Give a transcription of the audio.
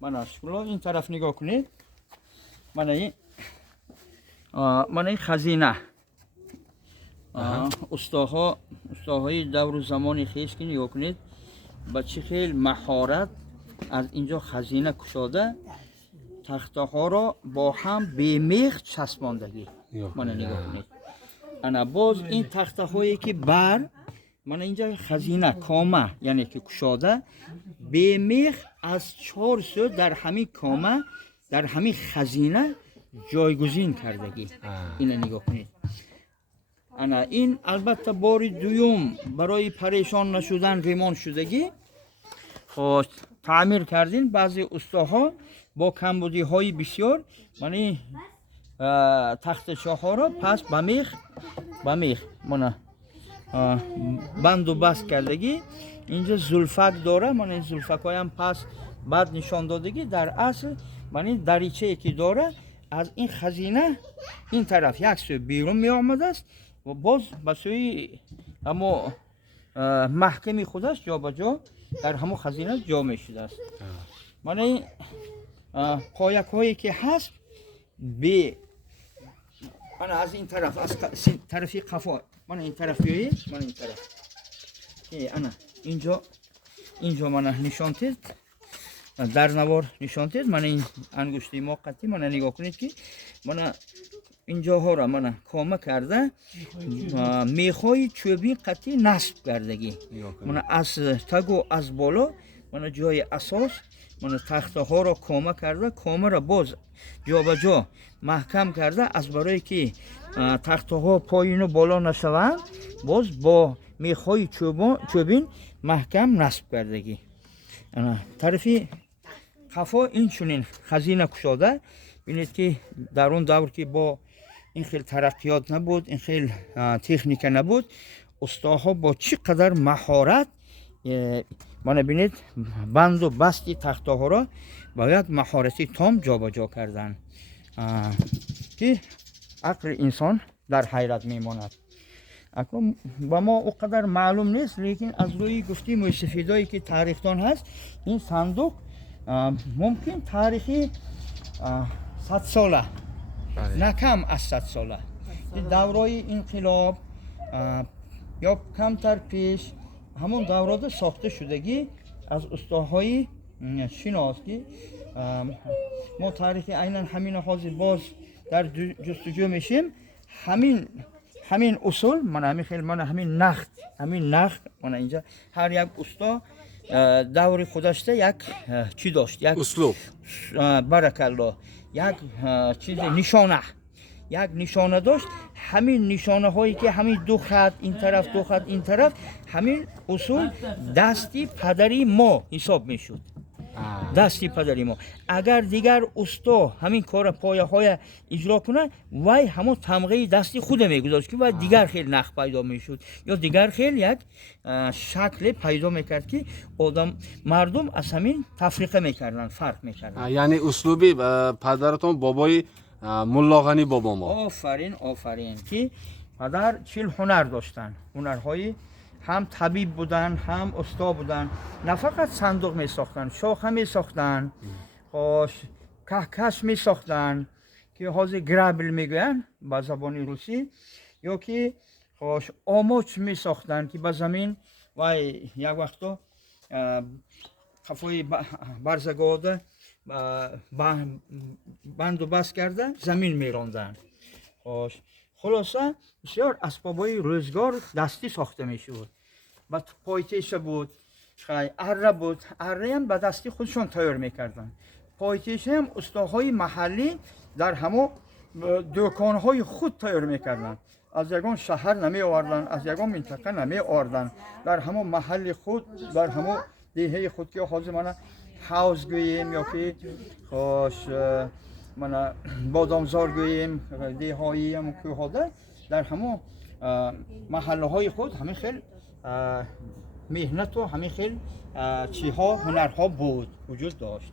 mana shuklo این طرف نگاه کنید. mana این خزینه استاهای دور و زمان خویش که نگاه کنید با چه خیلی مهارت از اینجا خزینه کشاده تخته ها را با هم به میخ چسباندگی. mana نگاه کنید. انا باز این تخته هایی که mana اینجا خزینه کامه یعنی که کشاده به میخ از 4 سو در همین کامه در همین خزینه جایگزین کردگی. اینو نگاه کنید. انا این البته بار دوم برای پریشان نشدن ریمان شدگی خب تعمیر کردین. بعضی استاها با کمبودی های بسیار یعنی تخت ها را پس به میخ mana بند و بست کردگی. اینجا زلفک داره. من این زلفک هایم پس بعد نشان دادگی در اصل من این دریچه ای که داره از این خزینه این طرف یک سوی بیرون می آمده است و باز به سوی اما محکمی خودش جا به جا در همون خزینه جا می شده است. من این پایک هایی که هست به من از این طرف از طرفی قفا من این طرف بیایید. من این طرف انا اینجا من نشان تید در نوار نشان تید. من این انگشتی ما قطعی من نگاه کنید که من اینجا ها را من کامه کرده میخای چوبی قطعی نصب کردگی. من از تگ و از بالا من جای اساس من تخته ها را کامه کرده کامه را باز جا به جا محکم کرده از برای که تخته ها پایین و بالا نشوند باز با میخای چوبین محکم نصب کردگی. طرفی قفا این چونین خزینه کشاده. بینید که در اون دور که با این خیلی ترقیات نبود این خیلی تکنیک نبود استاها با چقدر مهارت من بینید بند و بستی تخته ها را با یک مهارتی تام جا به جا کردن که عقل انسان در حیرت میماند. اکنون با ما اونقدر معلوم نیست لیکن از روی گفتی مستفیدایی که تاریخدان هست این صندوق ممکن تاریخی 100 ساله نه کم از 100 ساله دورای انقلاب یا کمتر پیش همون دورات ساخته شدگی از استاهای شناس که ما تاریخی عیناً همین حاضر باز در جستجو میشیم. همین اصول من همین نخت من اینجا هر یک استا دور خودش یک چی داشت یک اسلوب بارک الله یک چیز نشانه داشت. همین نشانه هایی که همین دو خط این طرف دو خط این طرف همین اصول دستی پدری ما حساب میشد. دستی پدری ما اگر دیگر استا همین کار پایه های اجرا کنه وای همون تمغه دستی خود میگذاشت که وای دیگر خیلی نخ پیدا میشد یا دیگر خیلی یک شکل پیدا میکرد که مردم از همین تفریقه میکردن فرق میکردن. یعنی اسلوبی پدرتون بابای ملا غنی بابا ما. آفرین که پدر 40 هنر داشتن. هنرهای هم طبیب بودن هم استا بودن. نه فقط صندوق می ساختن شاخه می ساختن کهکش می ساختن که حاضر گرابل میگوین با زبان روسی یا که آموچ می ساختن که با زمین و یک وقتا خفای برزگاده بند و بست کرده زمین می راندن. خلاصه بسیار اسبابای روزگار دستی ساخته می شود. با پایتیشه بود اره بود اره هم به دستی خودشان تیار میکردن. پایتیشه هم استاهای محلی در همه دکانهای خود تیار میکردن. از یگان شهر نمی آوردن از یگان منطقه نمی آوردن در همه محل خود در همه دیهه خود که حاضر منه حوز گوییم یا که من بادامزار گوییم دیهایی هم کوهاده در همه محله های خود همین خیلی مهنت و همین خیلی چیها هنرها بود وجود داشت.